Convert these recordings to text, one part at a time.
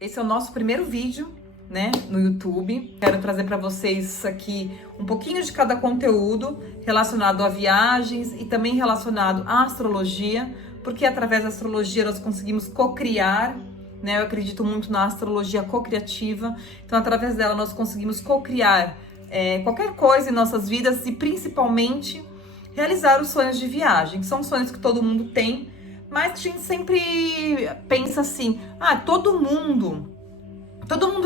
Esse é o nosso primeiro vídeo, né, no YouTube. Quero trazer para vocês aqui um pouquinho de cada conteúdo relacionado a viagens e também relacionado à astrologia, porque através da astrologia nós conseguimos co-criar, né? Eu acredito muito na astrologia co-criativa. Então, através dela nós conseguimos co-criar qualquer coisa em nossas vidas e principalmente realizar os sonhos de viagem, que são sonhos que todo mundo tem, mas que a gente sempre pensa assim, todo mundo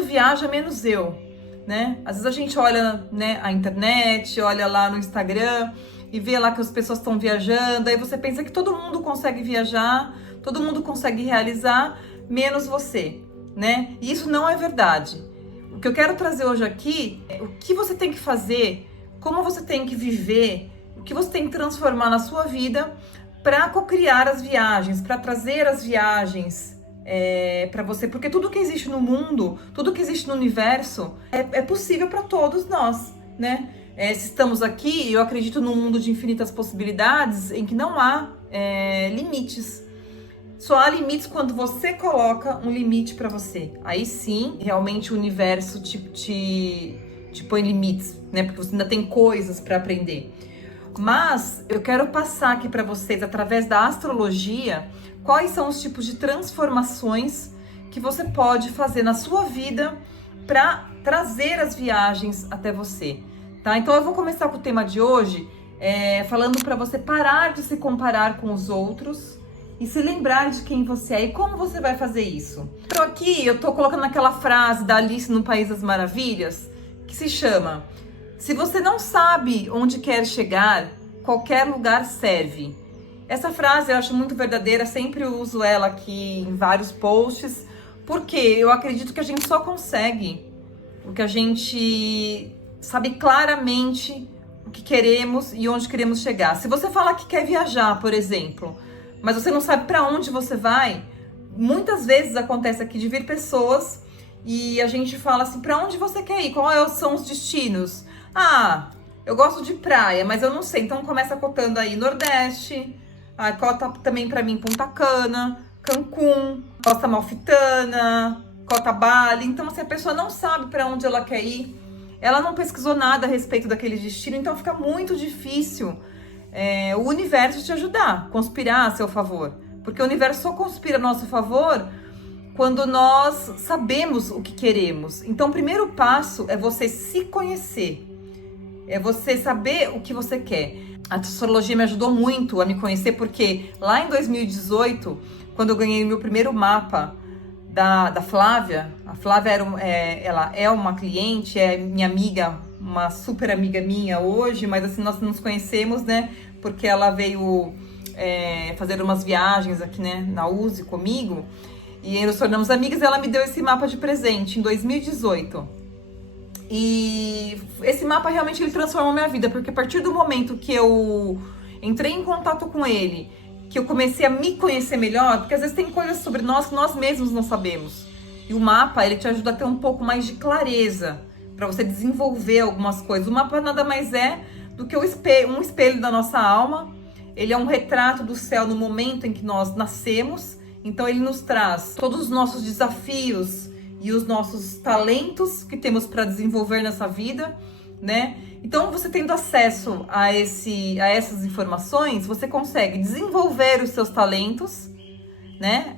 viaja menos eu, né? Às vezes a gente olha, né, a internet, olha lá no Instagram e vê lá que as pessoas estão viajando, aí você pensa que todo mundo consegue viajar, todo mundo consegue realizar, menos você, né? E isso não é verdade. O que eu quero trazer hoje aqui é o que você tem que fazer, como você tem que viver, o que você tem que transformar na sua vida para co-criar as viagens, para trazer as viagens para você, porque tudo que existe no mundo, tudo que existe no universo é possível para todos nós, né? Se estamos aqui, eu acredito num mundo de infinitas possibilidades em que não há limites. Só há limites quando você coloca um limite para você. Aí sim, realmente o universo te põe limites, né? Porque você ainda tem coisas para aprender. Mas eu quero passar aqui para vocês, através da astrologia, quais são os tipos de transformações que você pode fazer na sua vida para trazer as viagens até você, tá? Então eu vou começar com o tema de hoje, falando para você parar de se comparar com os outros e se lembrar de quem você é. E como você vai fazer isso? Então aqui eu tô colocando aquela frase da Alice no País das Maravilhas, que se chama: se você não sabe onde quer chegar, qualquer lugar serve. Essa frase eu acho muito verdadeira, sempre uso ela aqui em vários posts, porque eu acredito que a gente só consegue o que a gente sabe claramente o que queremos e onde queremos chegar. Se você fala que quer viajar, por exemplo, mas você não sabe para onde você vai, muitas vezes acontece aqui de vir pessoas e a gente fala assim: para onde você quer ir? Quais são os destinos? Eu gosto de praia, mas eu não sei. Então começa cotando aí Nordeste, cota também para mim Punta Cana, Cancún, Costa Amalfitana, cota Bali. Então assim, a pessoa não sabe para onde ela quer ir, ela não pesquisou nada a respeito daquele destino, então fica muito difícil o universo te ajudar, conspirar a seu favor. Porque o universo só conspira a nosso favor quando nós sabemos o que queremos. Então o primeiro passo é você se conhecer. É você saber o que você quer. A astrologia me ajudou muito a me conhecer, porque lá em 2018, quando eu ganhei o meu primeiro mapa da Flávia, a Flávia ela é uma cliente, é minha amiga, uma super amiga minha hoje, mas assim, nós nos conhecemos, né, porque ela veio fazer umas viagens aqui, né, na USE comigo, e aí nos tornamos amigas e ela me deu esse mapa de presente em 2018. E esse mapa realmente ele transformou minha vida, porque a partir do momento que eu entrei em contato com ele, que eu comecei a me conhecer melhor, porque às vezes tem coisas sobre nós que nós mesmos não sabemos. E o mapa, ele te ajuda a ter um pouco mais de clareza, para você desenvolver algumas coisas. O mapa nada mais é do que um espelho da nossa alma. Ele é um retrato do céu no momento em que nós nascemos. Então ele nos traz todos os nossos desafios e os nossos talentos que temos para desenvolver nessa vida, né? Então, você tendo acesso a essas informações, você consegue desenvolver os seus talentos, né?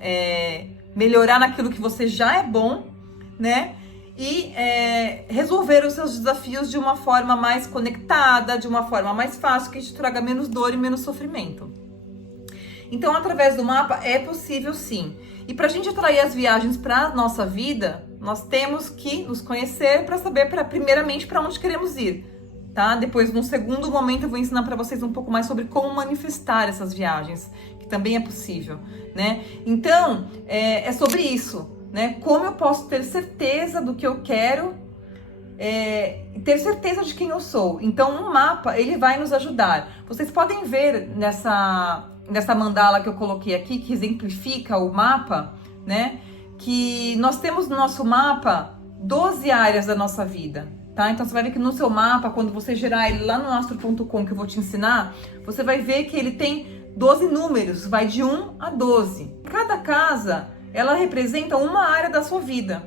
Melhorar naquilo que você já é bom, né? E resolver os seus desafios de uma forma mais conectada, de uma forma mais fácil, que te traga menos dor e menos sofrimento. Então, através do mapa, é possível sim. E para a gente atrair as viagens para a nossa vida, nós temos que nos conhecer para saber, primeiramente, para onde queremos ir, tá? Depois, num segundo momento, eu vou ensinar para vocês um pouco mais sobre como manifestar essas viagens, que também é possível, né? Então, é sobre isso, né? Como eu posso ter certeza do que eu quero e ter certeza de quem eu sou. Então, um mapa, ele vai nos ajudar. Vocês podem ver nessa mandala que eu coloquei aqui, que exemplifica o mapa, né? Que nós temos no nosso mapa 12 áreas da nossa vida, tá? Então você vai ver que no seu mapa, quando você gerar ele lá no astro.com, que eu vou te ensinar, você vai ver que ele tem 12 números, vai de 1 a 12. Cada casa ela representa uma área da sua vida.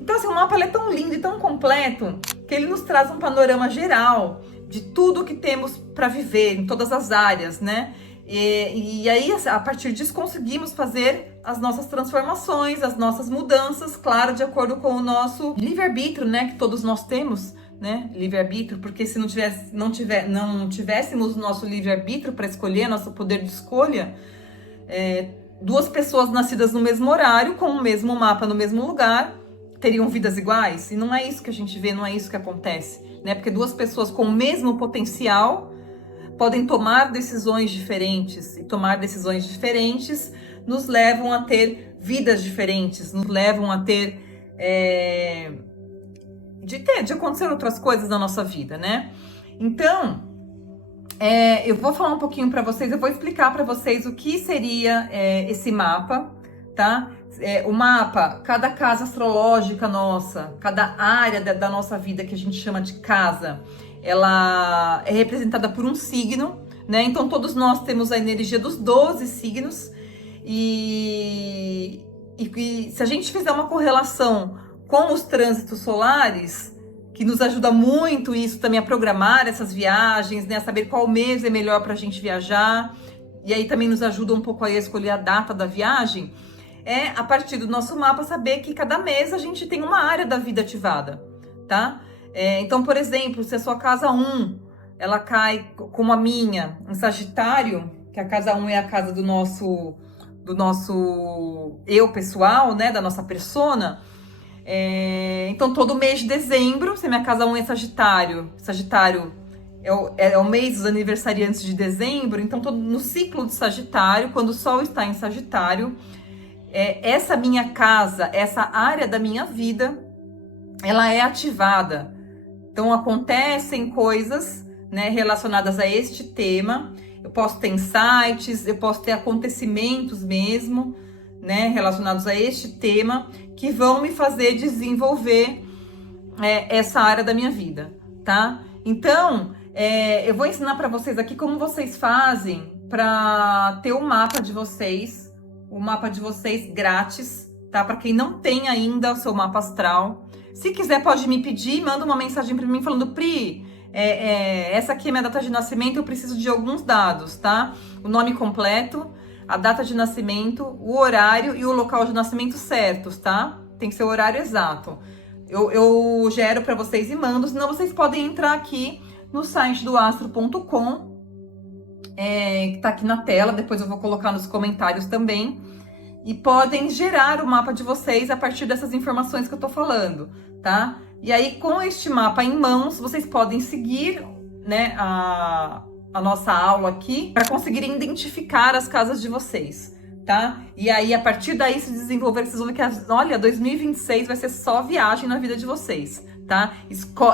Então, assim, o mapa ele é tão lindo e tão completo que ele nos traz um panorama geral de tudo que temos para viver em todas as áreas, né? E aí, a partir disso, conseguimos fazer as nossas transformações, as nossas mudanças, claro, de acordo com o nosso livre-arbítrio, né? Que todos nós temos, né? Livre-arbítrio, porque se não tivéssemos o nosso livre-arbítrio para escolher, nosso poder de escolha, duas pessoas nascidas no mesmo horário, com o mesmo mapa no mesmo lugar, teriam vidas iguais? E não é isso que a gente vê, não é isso que acontece, né? Porque duas pessoas com o mesmo potencial podem tomar decisões diferentes, e tomar decisões diferentes nos levam a ter vidas diferentes, nos levam a ter de acontecer outras coisas na nossa vida, né? Então, eu vou falar um pouquinho para vocês, eu vou explicar para vocês o que seria esse mapa, tá? O mapa, cada casa astrológica nossa, cada área da nossa vida que a gente chama de casa, ela é representada por um signo, né? Então todos nós temos a energia dos 12 signos e se a gente fizer uma correlação com os trânsitos solares, que nos ajuda muito isso também a programar essas viagens, né? A saber qual mês é melhor para a gente viajar, e aí também nos ajuda um pouco aí a escolher a data da viagem, a partir do nosso mapa saber que cada mês a gente tem uma área da vida ativada, tá? Então, por exemplo, se a sua casa 1, ela cai como a minha, em Sagitário, que a casa 1 é a casa do nosso eu pessoal, né? Da nossa persona. Então, todo mês de dezembro, se a minha casa 1 é Sagitário é o mês dos aniversariantes de dezembro, então no ciclo de Sagitário, quando o Sol está em Sagitário, essa minha casa, essa área da minha vida, ela é ativada. Então, acontecem coisas, né, relacionadas a este tema. Eu posso ter insights, eu posso ter acontecimentos mesmo, né, relacionados a este tema, que vão me fazer desenvolver essa área da minha vida, tá? Então, eu vou ensinar para vocês aqui como vocês fazem para ter o mapa de vocês grátis, tá? Para quem não tem ainda o seu mapa astral. Se quiser, pode me pedir, manda uma mensagem para mim falando: Pri, essa aqui é minha data de nascimento, eu preciso de alguns dados, tá? O nome completo, a data de nascimento, o horário e o local de nascimento certos, tá? Tem que ser o horário exato. Eu gero para vocês e mando, senão vocês podem entrar aqui no site do astro.com, que tá aqui na tela, depois eu vou colocar nos comentários também. E podem gerar o mapa de vocês a partir dessas informações que eu tô falando, tá? E aí, com este mapa em mãos, vocês podem seguir, né, a nossa aula aqui para conseguirem identificar as casas de vocês, tá? E aí, a partir daí, se desenvolver, vocês vão ver que, olha, 2026 vai ser só viagem na vida de vocês, tá?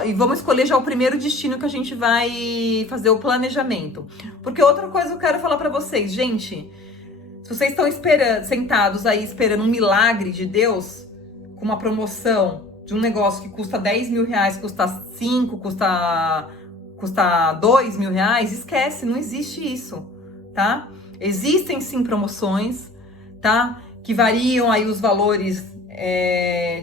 E vamos escolher já o primeiro destino que a gente vai fazer o planejamento. Porque outra coisa eu quero falar para vocês, gente... Se vocês estão sentados aí esperando um milagre de Deus, com uma promoção de um negócio que custa 10 mil reais, custa 5, custa 2 mil reais, esquece, não existe isso, tá? Existem sim promoções, tá? Que variam aí os valores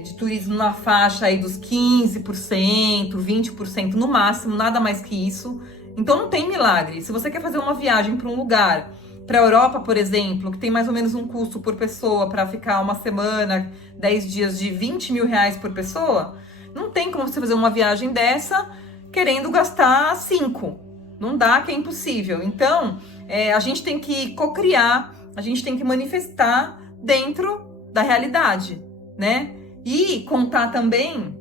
de turismo na faixa aí dos 15%, 20% no máximo, nada mais que isso. Então não tem milagre. Se você quer fazer uma viagem para um lugar... Para a Europa, por exemplo, que tem mais ou menos um custo por pessoa para ficar uma semana, 10 dias de 20 mil reais por pessoa, não tem como você fazer uma viagem dessa querendo gastar 5. Não dá, que é impossível. Então, a gente tem que cocriar, a gente tem que manifestar dentro da realidade, né? E contar também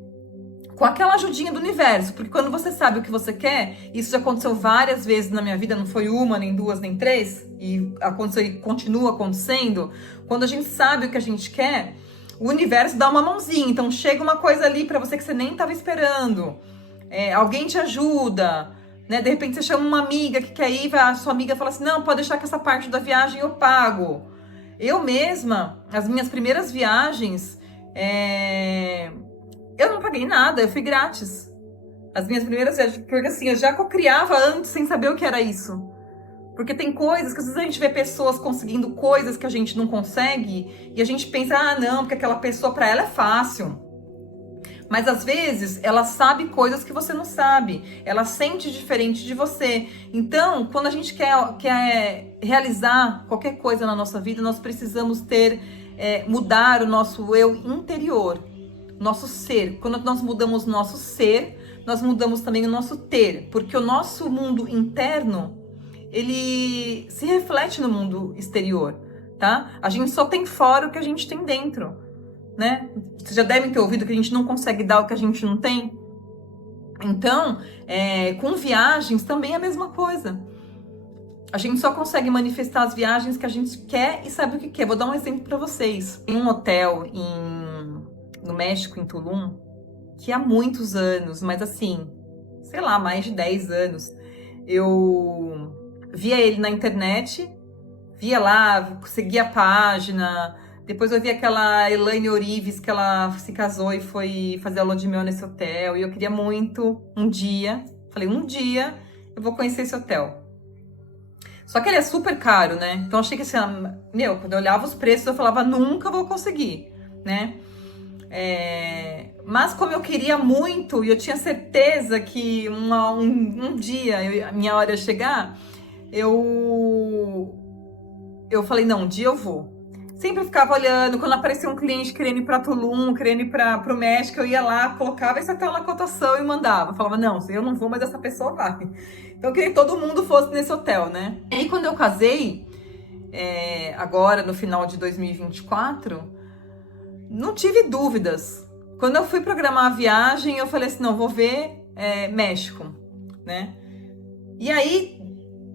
com aquela ajudinha do universo, porque quando você sabe o que você quer, isso já aconteceu várias vezes na minha vida, não foi uma, nem duas, nem três, e aconteceu e continua acontecendo. Quando a gente sabe o que a gente quer, o universo dá uma mãozinha, então chega uma coisa ali para você que você nem estava esperando, alguém te ajuda, né? De repente você chama uma amiga que quer ir, a sua amiga fala assim: não, pode deixar que essa parte da viagem eu pago. Eu mesma, as minhas primeiras viagens, eu não paguei nada, eu fui grátis. As minhas primeiras viagens, porque assim, eu já cocriava antes sem saber o que era isso. Porque tem coisas que às vezes a gente vê pessoas conseguindo coisas que a gente não consegue e a gente pensa, ah, não, porque aquela pessoa, para ela é fácil. Mas às vezes ela sabe coisas que você não sabe, ela sente diferente de você. Então, quando a gente quer realizar qualquer coisa na nossa vida, nós precisamos mudar o nosso eu interior, nosso ser. Quando nós mudamos o nosso ser, nós mudamos também o nosso ter, porque o nosso mundo interno, ele se reflete no mundo exterior, tá? A gente só tem fora o que a gente tem dentro, né? Vocês já devem ter ouvido que a gente não consegue dar o que a gente não tem. Então, com viagens também é a mesma coisa. A gente só consegue manifestar as viagens que a gente quer e sabe o que quer. Vou dar um exemplo para vocês. Tem um hotel no México, em Tulum, que há muitos anos, mas assim, sei lá, mais de 10 anos, eu via ele na internet, via lá, seguia a página. Depois eu vi aquela Elaine Orives, que ela se casou e foi fazer a lua de mel nesse hotel. E eu queria muito, um dia eu vou conhecer esse hotel. Só que ele é super caro, né? Então eu achei que assim, quando eu olhava os preços, eu falava, nunca vou conseguir, né? Mas como eu queria muito e eu tinha certeza que um dia a minha hora ia chegar, eu falei, não, um dia eu vou. Sempre ficava olhando, quando aparecia um cliente querendo ir para Tulum, querendo ir para o México, eu ia lá, colocava esse hotel na cotação e mandava. Falava, não, eu não vou, mas essa pessoa vai. Então eu queria que todo mundo fosse nesse hotel, né? E aí quando eu casei, agora no final de 2024, não tive dúvidas. Quando eu fui programar a viagem, eu falei assim, não, vou ver México, né? E aí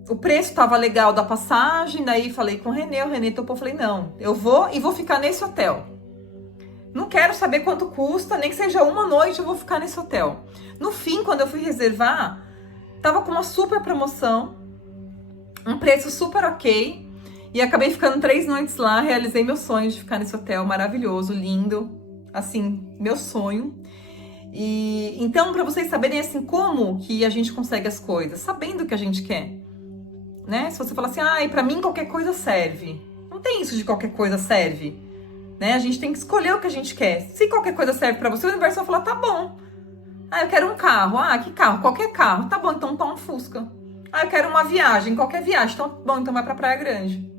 o preço tava legal da passagem, daí falei com o Renê topou, falei, não, eu vou e vou ficar nesse hotel. Não quero saber quanto custa, nem que seja uma noite eu vou ficar nesse hotel. No fim, quando eu fui reservar, tava com uma super promoção, um preço super ok, e acabei ficando 3 noites lá, realizei meu sonho de ficar nesse hotel maravilhoso, lindo, assim, meu sonho. E então, para vocês saberem assim como que a gente consegue as coisas, sabendo o que a gente quer. Né? Se você falar assim, pra mim qualquer coisa serve. Não tem isso de qualquer coisa serve. Né? A gente tem que escolher o que a gente quer. Se qualquer coisa serve pra você, o universo vai falar, tá bom. Eu quero um carro. Que carro? Qualquer carro. Tá bom, então toma um Fusca. Eu quero uma viagem, qualquer viagem. Então, bom, então vai pra Praia Grande.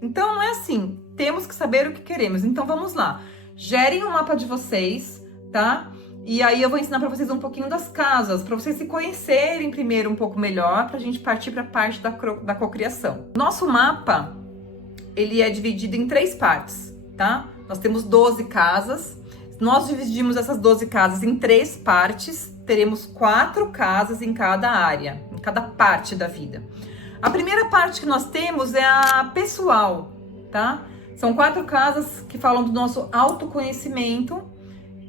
Então, não é assim. Temos que saber o que queremos. Então, vamos lá. Gerem o mapa de vocês, tá? E aí eu vou ensinar para vocês um pouquinho das casas, para vocês se conhecerem primeiro um pouco melhor, para a gente partir para a parte da cocriação. Nosso mapa, ele é dividido em 3 partes, tá? Nós temos 12 casas. Nós dividimos essas 12 casas em 3 partes. Teremos 4 casas em cada área, em cada parte da vida. A primeira parte que nós temos é a pessoal, tá? São 4 casas que falam do nosso autoconhecimento,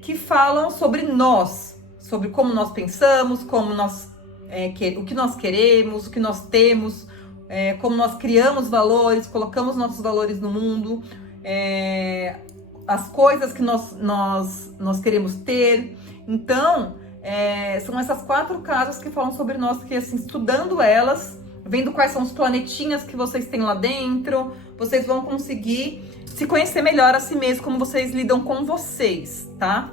que falam sobre nós, sobre como nós pensamos, como o que nós queremos, o que nós temos, como nós criamos valores, colocamos nossos valores no mundo, as coisas que nós queremos ter. Então, são essas 4 casas que falam sobre nós, que assim, estudando elas, vendo quais são os planetinhas que vocês têm lá dentro, vocês vão conseguir se conhecer melhor a si mesmo, como vocês lidam com vocês, tá?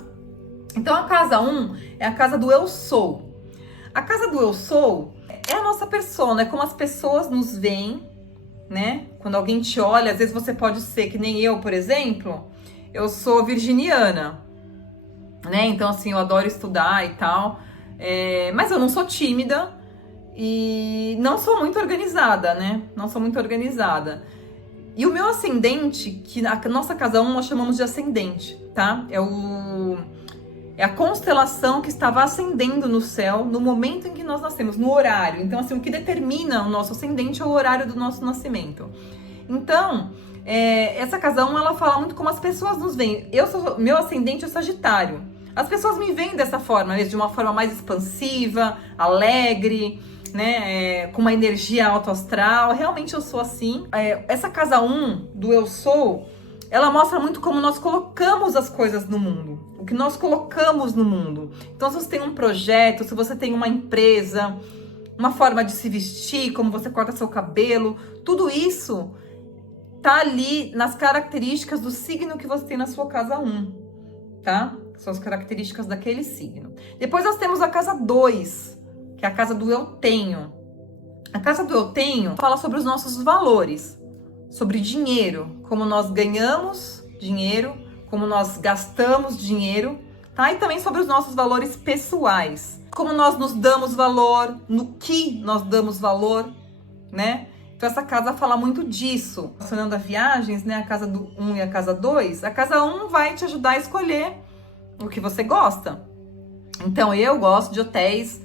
Então a casa 1 é a casa do eu sou. A casa do eu sou é a nossa persona, é como as pessoas nos veem, né? Quando alguém te olha, às vezes você pode ser que nem eu, por exemplo, eu sou virginiana, né? Então assim, eu adoro estudar e tal, mas eu não sou tímida e não sou muito organizada, né? Não sou muito organizada. E o meu ascendente, que na nossa casa 1 nós chamamos de ascendente, tá? É a constelação que estava ascendendo no céu no momento em que nós nascemos, no horário. Então, assim, o que determina o nosso ascendente é o horário do nosso nascimento. Então, essa casa 1, ela fala muito como as pessoas nos veem. Meu ascendente é Sagitário. As pessoas me veem dessa forma, de uma forma mais expansiva, alegre, né, com uma energia autoastral. Realmente eu sou assim. Essa casa 1 do eu sou, ela mostra muito como nós colocamos as coisas no mundo, o que nós colocamos no mundo. Então, se você tem um projeto, se você tem uma empresa, uma forma de se vestir, como você corta seu cabelo, tudo isso tá ali nas características do signo que você tem na sua casa 1, tá? São as características daquele signo. Depois nós temos a casa 2, que é a casa do eu tenho. A casa do eu tenho fala sobre os nossos valores, sobre dinheiro, como nós ganhamos dinheiro, como nós gastamos dinheiro, tá? E também sobre os nossos valores pessoais, como nós nos damos valor, no que nós damos valor, né? Então essa casa fala muito disso. Relacionando a viagens, né? A casa do 1 e a casa 2. A casa 1 vai te ajudar a escolher o que você gosta. Então eu gosto de hotéis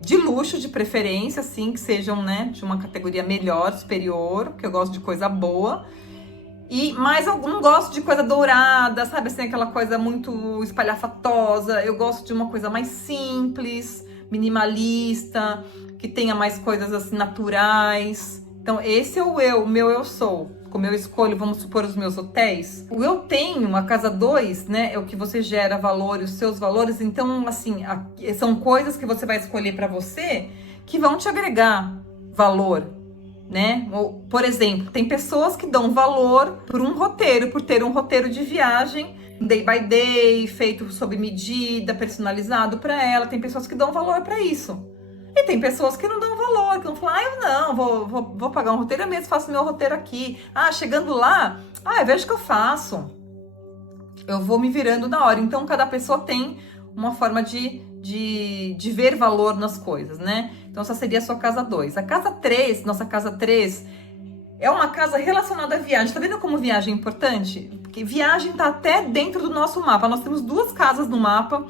de luxo, de preferência, assim, que sejam, né, de uma categoria melhor, superior, porque eu gosto de coisa boa. Mas eu não gosto de coisa dourada, sabe? Assim, aquela coisa muito espalhafatosa. Eu gosto de uma coisa mais simples, minimalista, que tenha mais coisas assim naturais. Então esse é o meu eu sou. Como eu escolho, vamos supor, os meus hotéis. O eu tenho, a casa 2, né, é o que você gera valor, os seus valores. Então, assim, são coisas que você vai escolher para você que vão te agregar valor, né? Por exemplo, tem pessoas que dão valor por um roteiro, por ter um roteiro de viagem day by day, feito sob medida, personalizado para ela. Tem pessoas que dão valor para isso. E tem pessoas que não dão valor, que vão falar, eu não, vou pagar um roteiro, eu mesmo faço meu roteiro aqui. Chegando lá, eu vejo o que eu faço. Eu vou me virando na hora. Então, cada pessoa tem uma forma de ver valor nas coisas, né? Então, essa seria a sua casa 2. A casa 3, nossa casa 3, é uma casa relacionada à viagem. Tá vendo como viagem é importante? Porque viagem tá até dentro do nosso mapa. Nós temos 2 casas no mapa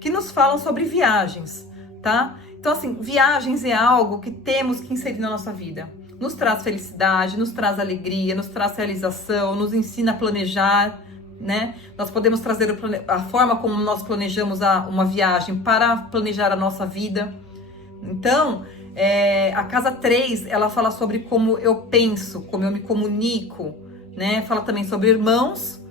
que nos falam sobre viagens, tá? Então, assim, viagens é algo que temos que inserir na nossa vida. Nos traz felicidade, nos traz alegria, nos traz realização, nos ensina a planejar, né? Nós podemos trazer a forma como nós planejamos uma viagem para planejar a nossa vida. Então, a casa 3, ela fala sobre como eu penso, como eu me comunico, né? Fala também sobre irmãos,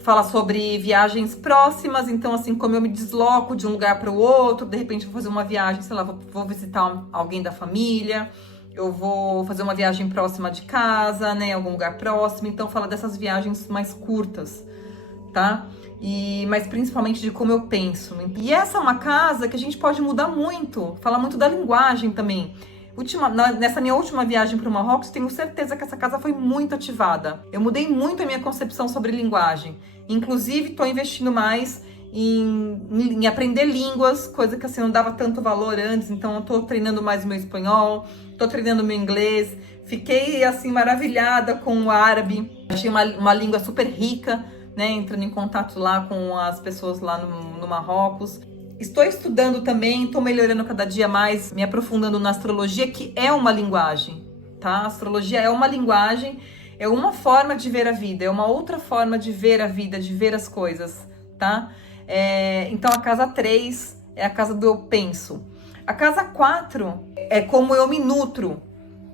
fala sobre viagens próximas, então assim, como eu me desloco de um lugar para o outro, de repente eu vou fazer uma viagem, sei lá, vou visitar alguém da família, eu vou fazer uma viagem próxima de casa, né, algum lugar próximo, então fala dessas viagens mais curtas, tá? Mas principalmente de como eu penso. E essa é uma casa que a gente pode mudar muito, fala muito da linguagem também. Nessa minha última viagem para o Marrocos, tenho certeza que essa casa foi muito ativada. Eu mudei muito a minha concepção sobre linguagem. Inclusive, estou investindo mais em aprender línguas, coisa que assim não dava tanto valor antes. Então, eu estou treinando mais o meu espanhol, estou treinando o meu inglês. Fiquei assim maravilhada com o árabe. Achei uma língua super rica, né? Entrando em contato lá com as pessoas lá no Marrocos. Estou estudando também, estou melhorando cada dia mais, me aprofundando na astrologia, que é uma linguagem, tá? A astrologia é uma linguagem, é uma forma de ver a vida, é uma outra forma de ver a vida, de ver as coisas, tá? Então a casa 3 é a casa do eu penso. A casa 4 é como eu me nutro,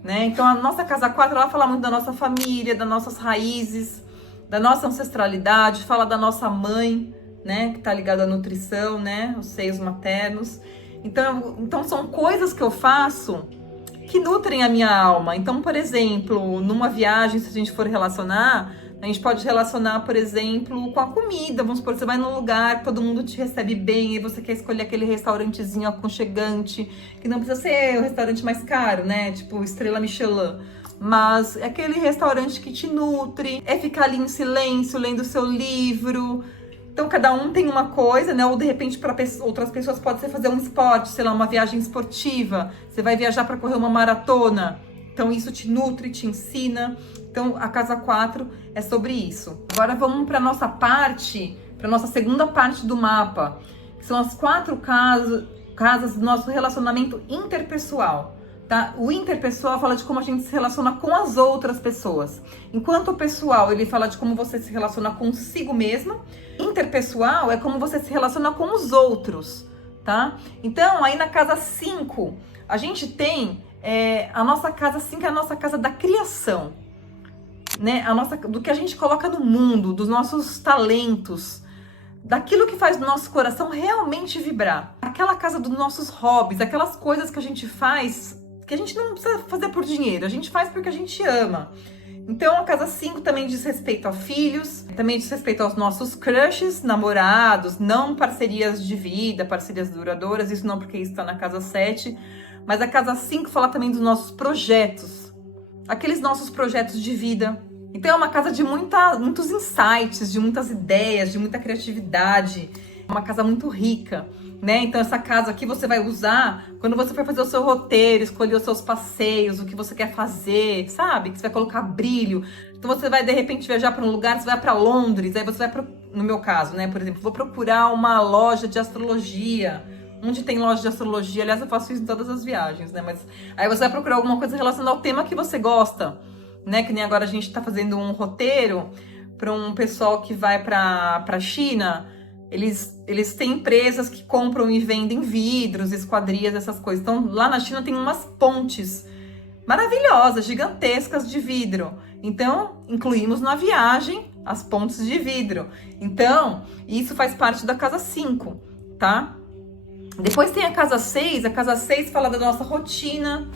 né? Então a nossa casa 4, ela fala muito da nossa família, das nossas raízes, da nossa ancestralidade, fala da nossa mãe, né, que tá ligado à nutrição, né, os seios maternos. Então são coisas que eu faço que nutrem a minha alma. Então, por exemplo, numa viagem, se a gente for relacionar, a gente pode relacionar, por exemplo, com a comida. Vamos supor, você vai num lugar, todo mundo te recebe bem, e você quer escolher aquele restaurantezinho aconchegante, que não precisa ser o restaurante mais caro, né, tipo Estrela Michelin. Mas é aquele restaurante que te nutre, é ficar ali em silêncio, lendo o seu livro. Então, cada um tem uma coisa, né? Ou, de repente, para outras pessoas pode ser fazer um esporte, sei lá, uma viagem esportiva. Você vai viajar para correr uma maratona. Então, isso te nutre, te ensina. Então, a casa 4 é sobre isso. Agora, vamos para a nossa parte, para a nossa segunda parte do mapa, que são as 4 casas do nosso relacionamento interpessoal. Tá? O interpessoal fala de como a gente se relaciona com as outras pessoas. Enquanto o pessoal, ele fala de como você se relaciona consigo mesmo. Interpessoal é como você se relaciona com os outros, tá? Então, aí na casa 5, a gente tem a nossa casa 5 é a nossa casa da criação, né? Do que a gente coloca no mundo, dos nossos talentos, daquilo que faz o nosso coração realmente vibrar. A aquela casa dos nossos hobbies, aquelas coisas que a gente faz, que a gente não precisa fazer por dinheiro, a gente faz porque a gente ama. Então, a casa 5 também diz respeito a filhos, também diz respeito aos nossos crushes, namorados, não parcerias de vida, parcerias duradouras, isso não, porque isso está na casa 7. Mas a casa 5 fala também dos nossos projetos, aqueles nossos projetos de vida. Então, é uma casa de muitos insights, de muitas ideias, de muita criatividade, uma casa muito rica, né? Então, essa casa aqui você vai usar quando você for fazer o seu roteiro, escolher os seus passeios, o que você quer fazer, sabe? Que você vai colocar brilho. Então, você vai, de repente, viajar para um lugar, você vai para Londres, aí você vai, no meu caso, né? Por exemplo, vou procurar uma loja de astrologia. Onde tem loja de astrologia, aliás, eu faço isso em todas as viagens, né? Mas aí você vai procurar alguma coisa relacionada ao tema que você gosta, né? Que nem agora a gente tá fazendo um roteiro para um pessoal que vai para China. Eles têm empresas que compram e vendem vidros, esquadrias, essas coisas. Então, lá na China tem umas pontes maravilhosas, gigantescas de vidro. Então, incluímos na viagem as pontes de vidro. Então, isso faz parte da casa 5, tá? Depois tem a casa 6. A casa 6 fala da nossa rotina,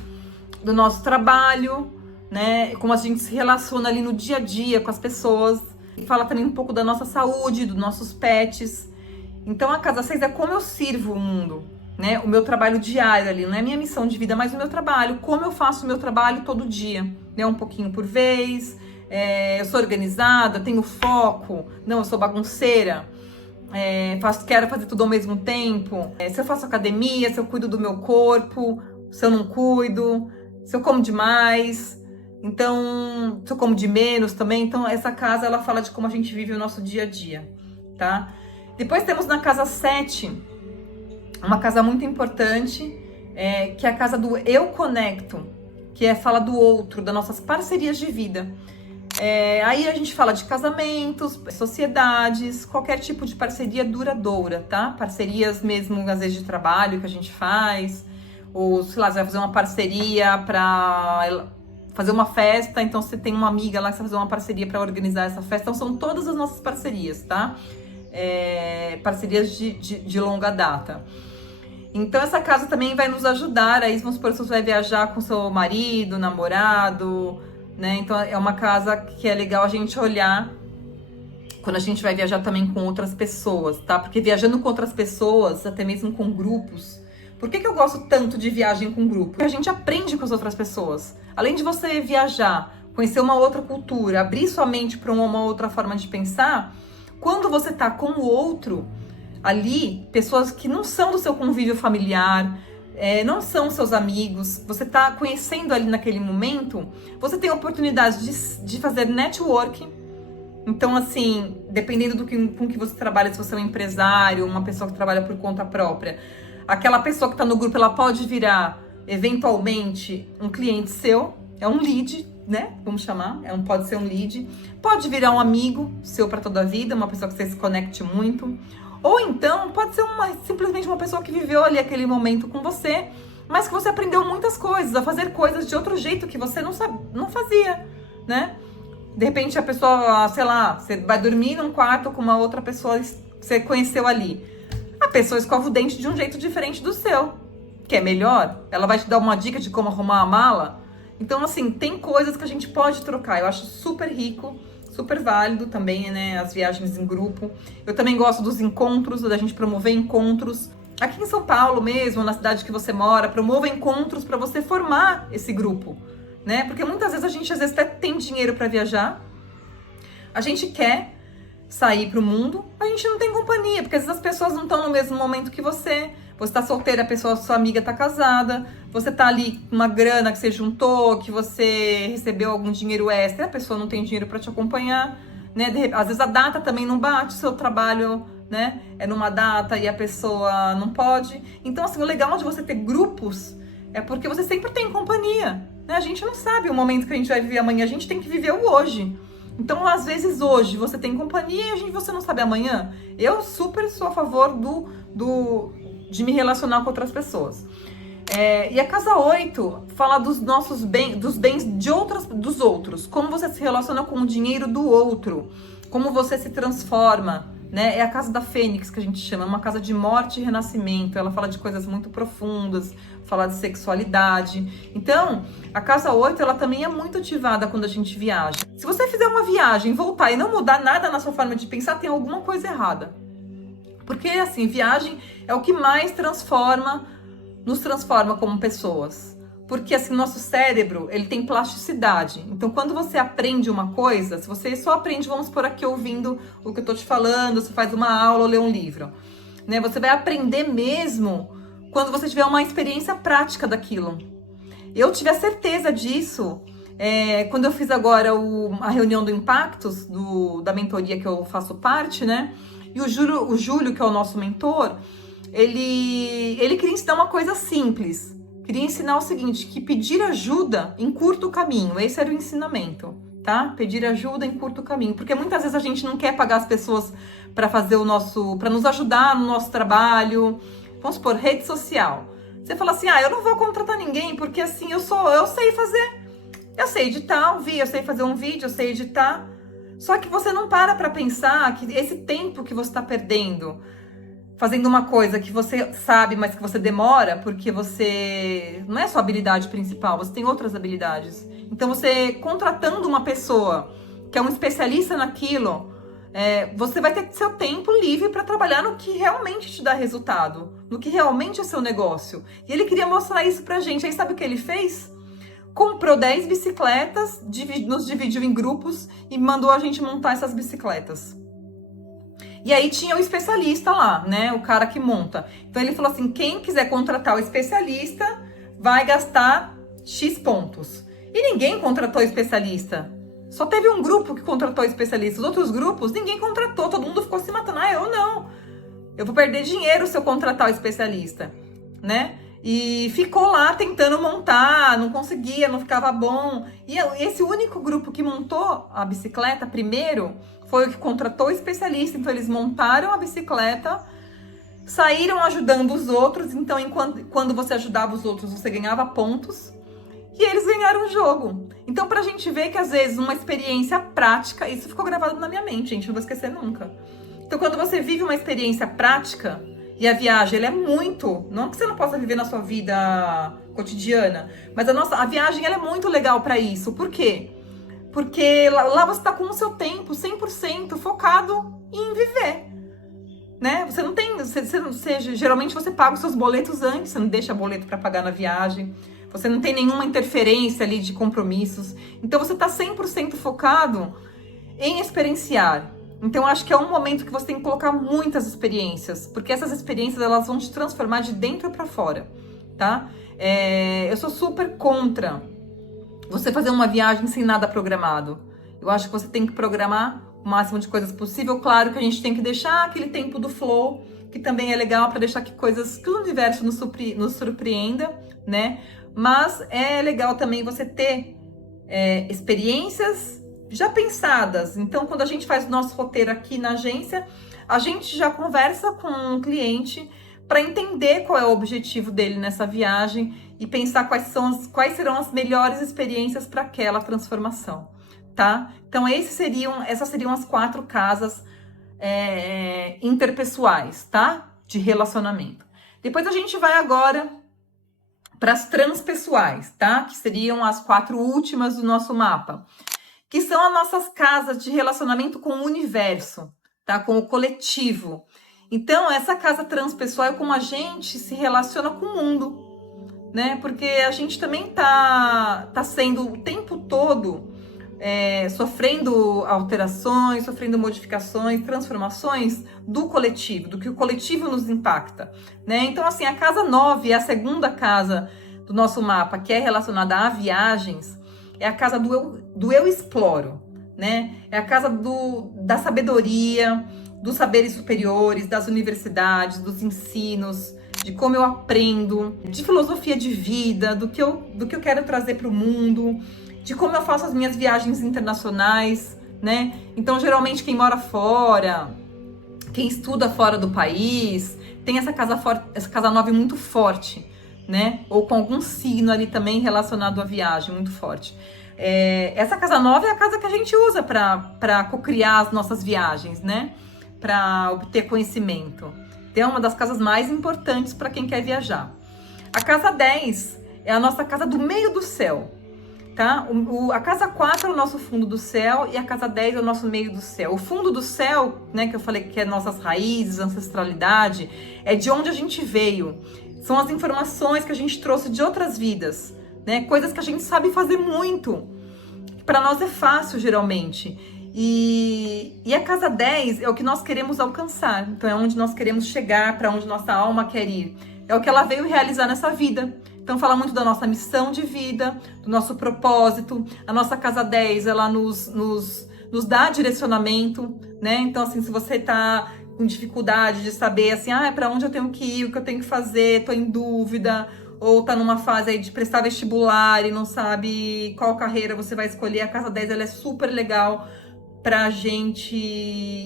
do nosso trabalho, né? Como a gente se relaciona ali no dia a dia com as pessoas. Fala também um pouco da nossa saúde, dos nossos pets. Então, a casa 6 é como eu sirvo o mundo, né? O meu trabalho diário ali, não é minha missão de vida, mas o meu trabalho, como eu faço o meu trabalho todo dia, né? Um pouquinho por vez, eu sou organizada, tenho foco, não, eu sou bagunceira, quero fazer tudo ao mesmo tempo, se eu faço academia, se eu cuido do meu corpo, se eu não cuido, se eu como demais, então, se eu como de menos também. Então, essa casa, ela fala de como a gente vive o nosso dia a dia, tá? Depois temos na casa 7, uma casa muito importante, que é a casa do eu conecto, que fala do outro, das nossas parcerias de vida. Aí a gente fala de casamentos, sociedades, qualquer tipo de parceria duradoura, tá? Parcerias mesmo, às vezes, de trabalho que a gente faz, ou, sei lá, você vai fazer uma parceria para fazer uma festa, então você tem uma amiga lá que você vai fazer uma parceria para organizar essa festa. Então, são todas as nossas parcerias, tá? Parcerias de longa data. Então, essa casa também vai nos ajudar. Aí, vamos supor, se você vai viajar com seu marido, namorado, né? Então, é uma casa que é legal a gente olhar quando a gente vai viajar também com outras pessoas, tá? Porque viajando com outras pessoas, até mesmo com grupos. Por que eu gosto tanto de viagem com grupo? Porque a gente aprende com as outras pessoas. Além de você viajar, conhecer uma outra cultura, abrir sua mente para uma outra forma de pensar, quando você tá com o outro ali, pessoas que não são do seu convívio familiar, não são seus amigos, você tá conhecendo ali naquele momento, você tem a oportunidade de fazer networking. Então, assim, dependendo com que você trabalha, se você é um empresário, uma pessoa que trabalha por conta própria, aquela pessoa que tá no grupo, ela pode virar, eventualmente, um cliente seu, é um lead, né? Vamos chamar, pode ser um lead, pode virar um amigo seu para toda a vida, uma pessoa que você se conecte muito, ou então pode ser simplesmente uma pessoa que viveu ali aquele momento com você, mas que você aprendeu muitas coisas, a fazer coisas de outro jeito que você não fazia, né? De repente a pessoa, sei lá, você vai dormir num quarto com uma outra pessoa que você conheceu ali. A pessoa escova o dente de um jeito diferente do seu, que é melhor. Ela vai te dar uma dica de como arrumar a mala. Então, assim, tem coisas que a gente pode trocar. Eu acho super rico, super válido também, né? As viagens em grupo. Eu também gosto dos encontros, da gente promover encontros. Aqui em São Paulo mesmo, na cidade que você mora, promova encontros para você formar esse grupo, né? Porque muitas vezes a gente até tem dinheiro para viajar, a gente quer sair pro mundo, a gente não tem companhia, porque às vezes as pessoas não estão no mesmo momento que você. Você tá solteira, sua amiga tá casada, você tá ali com uma grana que você juntou, que você recebeu algum dinheiro extra, a pessoa não tem dinheiro para te acompanhar, né? Às vezes a data também não bate, o seu trabalho, né, é numa data e a pessoa não pode. Então, assim, o legal de você ter grupos é porque você sempre tem companhia, né? A gente não sabe o momento que a gente vai viver amanhã, a gente tem que viver o hoje. Então, às vezes, hoje você tem companhia e você não sabe amanhã. Eu super sou a favor de me relacionar com outras pessoas. E a casa 8 fala dos nossos dos bens dos outros. Como você se relaciona com o dinheiro do outro. Como você se transforma, né? É a casa da Fênix, que a gente chama, é uma casa de morte e renascimento. Ela fala de coisas muito profundas, fala de sexualidade. Então, a casa 8, ela também é muito ativada quando a gente viaja. Se você fizer uma viagem, voltar e não mudar nada na sua forma de pensar, tem alguma coisa errada. Porque, assim, viagem é o que mais nos transforma como pessoas. Porque, assim, nosso cérebro, ele tem plasticidade. Então, quando você aprende uma coisa, se você só aprende, vamos por aqui ouvindo o que eu tô te falando, você faz uma aula ou lê um livro, né? Você vai aprender mesmo quando você tiver uma experiência prática daquilo. Eu tive a certeza disso quando eu fiz agora a reunião do Impactos, da mentoria que eu faço parte, né? E o Júlio, que é o nosso mentor, ele queria ensinar uma coisa simples. Queria ensinar o seguinte, que pedir ajuda encurta o caminho. Esse era o ensinamento, tá? Pedir ajuda encurta o caminho. Porque muitas vezes a gente não quer pagar as pessoas para para nos ajudar no nosso trabalho. Vamos supor, rede social. Você fala assim, eu não vou contratar ninguém, porque assim, eu sei fazer. Eu sei editar eu sei fazer um vídeo, eu sei editar. Só que você não para pensar que esse tempo que você está perdendo fazendo uma coisa que você sabe, mas que você demora, porque você não é sua habilidade principal, você tem outras habilidades. Então, você contratando uma pessoa que é um especialista naquilo, você vai ter seu tempo livre para trabalhar no que realmente te dá resultado, no que realmente é seu negócio. E ele queria mostrar isso pra gente. Aí sabe o que ele fez? Comprou 10 bicicletas, nos dividiu em grupos e mandou a gente montar essas bicicletas. E aí tinha o especialista lá, né? O cara que monta. Então ele falou assim, quem quiser contratar o especialista vai gastar X pontos. E ninguém contratou o especialista. Só teve um grupo que contratou o especialista. Os outros grupos, ninguém contratou. Todo mundo ficou se matando. Eu não. Eu vou perder dinheiro se eu contratar o especialista, né? E ficou lá tentando montar, não conseguia, não ficava bom. E esse único grupo que montou a bicicleta primeiro foi o que contratou o especialista. Então eles montaram a bicicleta, saíram ajudando os outros. Então quando você ajudava os outros, você ganhava pontos. E eles ganharam o jogo. Então pra gente ver que às vezes uma experiência prática, isso ficou gravado na minha mente, gente, não vou esquecer nunca. Então quando você vive uma experiência prática, e a viagem, ela é muito, não que você não possa viver na sua vida cotidiana, mas a viagem, ela é muito legal para isso. Por quê? Porque lá você tá com o seu tempo 100% focado em viver, né? Você não tem, geralmente você paga os seus boletos antes, você não deixa boleto para pagar na viagem, você não tem nenhuma interferência ali de compromissos, então você tá 100% focado em experienciar. Então, acho que é um momento que você tem que colocar muitas experiências, porque essas experiências, elas vão te transformar de dentro para fora, tá? Eu sou super contra você fazer uma viagem sem nada programado. Eu acho que você tem que programar o máximo de coisas possível. Claro que a gente tem que deixar aquele tempo do flow, que também é legal para deixar que o universo nos surpreenda, né? Mas é legal também você ter experiências já pensadas. Então, quando a gente faz o nosso roteiro aqui na agência, a gente já conversa com o cliente para entender qual é o objetivo dele nessa viagem e pensar quais serão as melhores experiências para aquela transformação, tá? Então, essas seriam as 4 casas interpessoais, tá? De relacionamento. Depois a gente vai agora para as transpessoais, tá? Que seriam as 4 últimas do nosso mapa, que são as nossas casas de relacionamento com o universo, tá? Com o coletivo. Então, essa casa transpessoal é como a gente se relaciona com o mundo, né? Porque a gente também tá sendo o tempo todo sofrendo alterações, sofrendo modificações, transformações do coletivo, do que o coletivo nos impacta, né? Então, assim, a casa 9 é a segunda casa do nosso mapa, que é relacionada a viagens, é a casa do eu exploro, né? É a casa da sabedoria, dos saberes superiores, das universidades, dos ensinos, de como eu aprendo, de filosofia de vida, do que eu quero trazer para o mundo, de como eu faço as minhas viagens internacionais, né? Então, geralmente, quem mora fora, quem estuda fora do país, tem essa casa 9 muito forte, né? Ou com algum signo ali também relacionado à viagem muito forte. Essa casa 9 é a casa que a gente usa para cocriar as nossas viagens, né? para obter conhecimento. Então, é uma das casas mais importantes para quem quer viajar. A casa 10 é a nossa casa do meio do céu, tá? A casa 4 é o nosso fundo do céu e a casa 10 é o nosso meio do céu. O fundo do céu, né, que eu falei que é nossas raízes, ancestralidade, é de onde a gente veio. São as informações que a gente trouxe de outras vidas, né? Coisas que a gente sabe fazer muito. Para nós é fácil, geralmente. E a casa 10 é o que nós queremos alcançar. Então, é onde nós queremos chegar, para onde nossa alma quer ir. É o que ela veio realizar nessa vida. Então, fala muito da nossa missão de vida, do nosso propósito. A nossa casa 10, ela nos dá direcionamento, né? Então, assim, se você tá com dificuldade de saber, assim, para onde eu tenho que ir, o que eu tenho que fazer, tô em dúvida, ou tá numa fase aí de prestar vestibular e não sabe qual carreira você vai escolher, a casa 10, ela é super legal pra gente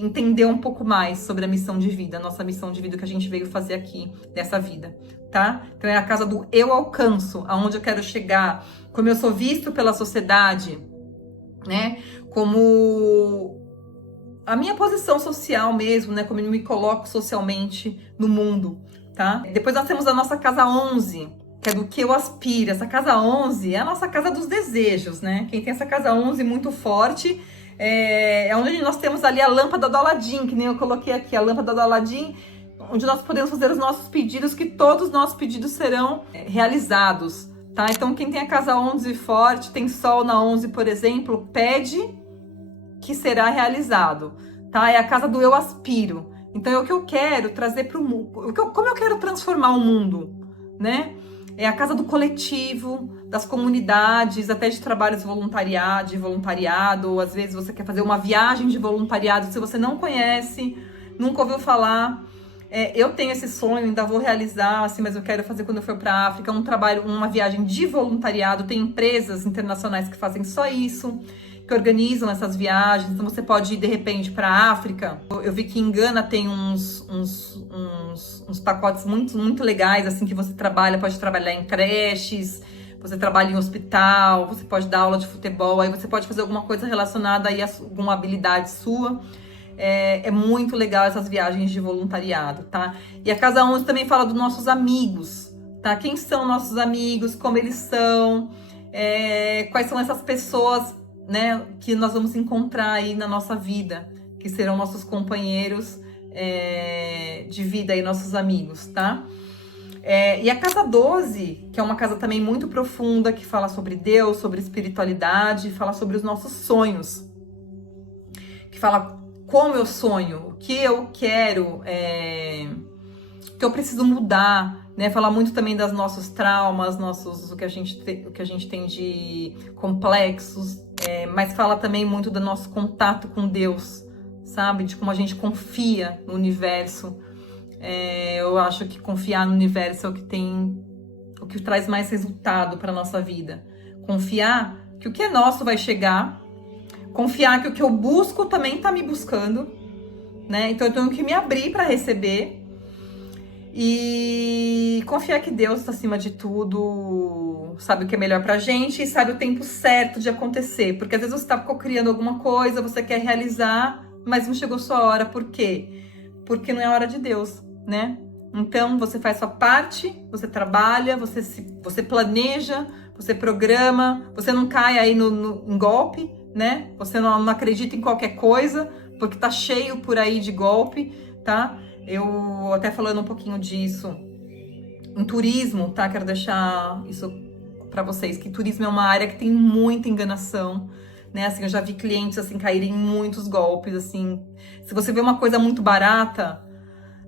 entender um pouco mais sobre a missão de vida, a nossa missão de vida que a gente veio fazer aqui nessa vida, tá? Então é a casa do eu alcanço, aonde eu quero chegar, como eu sou visto pela sociedade, né? Como a minha posição social mesmo, né? Como eu me coloco socialmente no mundo, tá? Depois nós temos a nossa casa 11, que é do que eu aspiro. Essa casa 11 é a nossa casa dos desejos, né? Quem tem essa casa 11 muito forte é onde nós temos ali a lâmpada do Aladim, que nem eu coloquei aqui, a lâmpada do Aladim, onde nós podemos fazer os nossos pedidos, que todos os nossos pedidos serão realizados, tá? Então, quem tem a casa 11 forte, tem sol na 11, por exemplo, pede que será realizado, tá? É a casa do eu aspiro. Então, é o que eu quero trazer para o mundo, como eu quero transformar o mundo, né? É a casa do coletivo, das comunidades, até de trabalhos de voluntariado, ou às vezes você quer fazer uma viagem de voluntariado, se você não conhece, nunca ouviu falar. Eu tenho esse sonho, ainda vou realizar, assim, mas eu quero fazer quando eu for para a África, uma viagem de voluntariado. Tem empresas internacionais que fazem só isso, que organizam essas viagens. Então você pode ir de repente para a África. Eu vi que em Gana tem uns pacotes muito, muito legais, assim, que você pode trabalhar em creches, você trabalha em hospital, você pode dar aula de futebol, aí você pode fazer alguma coisa relacionada aí a alguma habilidade sua. É muito legal essas viagens de voluntariado, tá? E a casa 11 também fala dos nossos amigos, tá? Quem são nossos amigos, como eles são, quais são essas pessoas, né, que nós vamos encontrar aí na nossa vida, que serão nossos companheiros de vida aí, nossos amigos, tá? E a casa 12, que é uma casa também muito profunda, que fala sobre Deus, sobre espiritualidade, fala sobre os nossos sonhos, que fala como eu sonho, o que eu quero, o que eu preciso mudar, né? Fala muito também dos nossos traumas, o que a gente tem de complexos, mas fala também muito do nosso contato com Deus, sabe? De como a gente confia no universo. Eu acho que confiar no universo é o que traz mais resultado para nossa vida. Confiar que o que é nosso vai chegar, confiar que o que eu busco também está me buscando, né? Então eu tenho que me abrir para receber e confiar que Deus está acima de tudo, sabe o que é melhor pra gente e sabe o tempo certo de acontecer. Porque às vezes você está criando alguma coisa, você quer realizar, mas não chegou sua hora. Por quê? Porque não é a hora de Deus, né? Então você faz sua parte, você trabalha, você planeja, você programa, você não cai aí em golpe, né? Você não acredita em qualquer coisa, porque tá cheio por aí de golpe, tá? Eu até falando um pouquinho disso em turismo, tá? Quero deixar isso para vocês, que turismo é uma área que tem muita enganação, né? Assim, eu já vi clientes assim caírem em muitos golpes, assim. Se você vê uma coisa muito barata,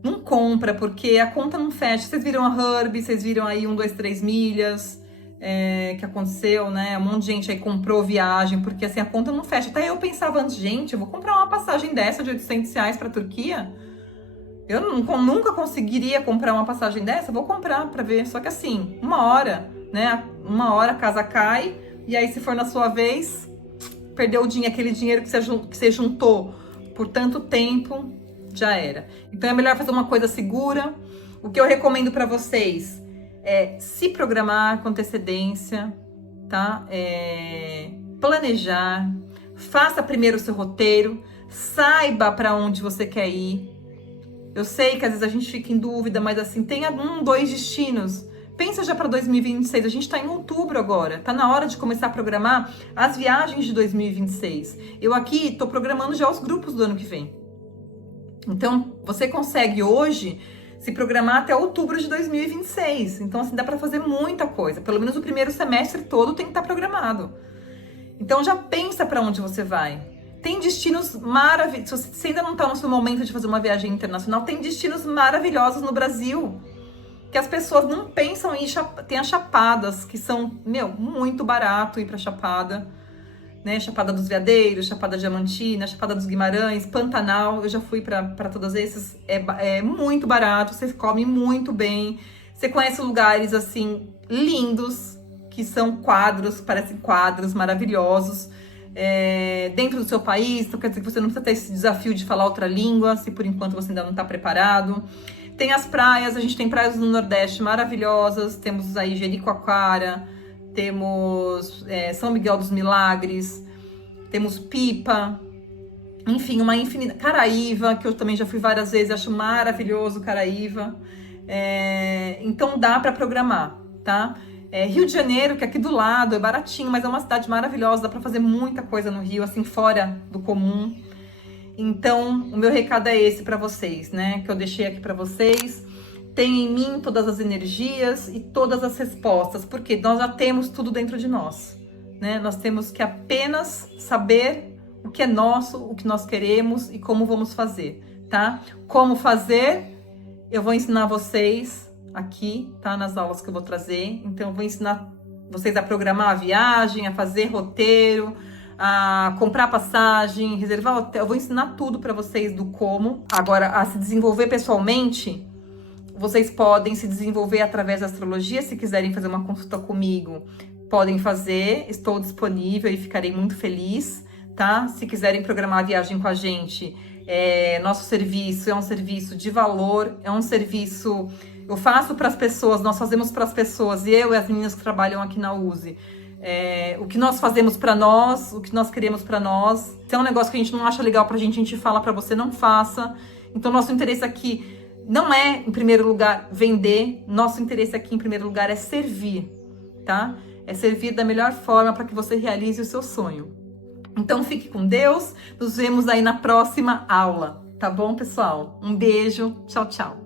não compra, porque a conta não fecha. Vocês viram a Herb, vocês viram aí 1, 2, 3 milhas, que aconteceu, né? Um monte de gente aí comprou viagem, porque assim, a conta não fecha. Até eu pensava antes, gente, eu vou comprar uma passagem dessa de R$800 pra Turquia? Eu nunca conseguiria comprar uma passagem dessa, vou comprar pra ver. Só que assim, uma hora, né? Uma hora a casa cai, e aí se for na sua vez, perdeu aquele dinheiro que você juntou por tanto tempo, já era. Então é melhor fazer uma coisa segura. O que eu recomendo pra vocês é se programar com antecedência, tá? Planejar, faça primeiro o seu roteiro, Saiba para onde você quer ir. Eu sei que às vezes a gente fica em dúvida, mas assim, tenha 2 destinos. Pensa já para 2026, a gente está em outubro agora. Tá na hora de começar a programar as viagens de 2026. Eu aqui tô programando já os grupos do ano que vem. Então, você consegue hoje se programar até outubro de 2026. Então, assim, dá para fazer muita coisa. Pelo menos o primeiro semestre todo tem que estar programado. Então, já pensa para onde você vai. Tem destinos maravilhosos. Se você ainda não está no seu momento de fazer uma viagem internacional, tem destinos maravilhosos no Brasil. Que as pessoas não pensam em ir. Tem as Chapadas, que são, muito barato ir para Chapada. Né? Chapada dos Veadeiros, Chapada Diamantina, Chapada dos Guimarães, Pantanal. Eu já fui para todos esses. É muito barato, você come muito bem. Você conhece lugares, assim, lindos, que são quadros, parecem quadros maravilhosos. Dentro do seu país, então quer dizer que você não precisa ter esse desafio de falar outra língua, se por enquanto você ainda não está preparado. Tem as praias, a gente tem praias no Nordeste maravilhosas, temos aí Jericoacoara, temos São Miguel dos Milagres, temos Pipa, enfim, uma infinidade. Caraíva, que eu também já fui várias vezes, acho maravilhoso Caraíva. Então dá para programar, tá? Rio de Janeiro, que é aqui do lado, é baratinho, mas é uma cidade maravilhosa, dá para fazer muita coisa no Rio, assim, fora do comum. Então, o meu recado é esse para vocês, né? Que eu deixei aqui para vocês. Tem em mim todas as energias e todas as respostas, porque nós já temos tudo dentro de nós, né? Nós temos que apenas saber o que é nosso, o que nós queremos e como vamos fazer, tá? Como fazer, eu vou ensinar vocês aqui, tá? Nas aulas que eu vou trazer. Então, eu vou ensinar vocês a programar a viagem, a fazer roteiro, a comprar passagem, reservar hotel. Eu vou ensinar tudo para vocês do como. Agora, a se desenvolver pessoalmente, vocês podem se desenvolver através da astrologia. Se quiserem fazer uma consulta comigo, podem fazer. Estou disponível e ficarei muito feliz, tá? Se quiserem programar a viagem com a gente, nosso serviço é um serviço de valor, é um serviço... Eu faço para as pessoas, nós fazemos para as pessoas, eu e as meninas que trabalham aqui na USE. O que nós fazemos para nós, o que nós queremos para nós. Se é um negócio que a gente não acha legal pra gente fala para você, não faça. Então, nosso interesse aqui não é, em primeiro lugar, vender. Nosso interesse aqui, em primeiro lugar, é servir, tá? É servir da melhor forma para que você realize o seu sonho. Então, fique com Deus. Nos vemos aí na próxima aula, tá bom, pessoal? Um beijo. Tchau, tchau.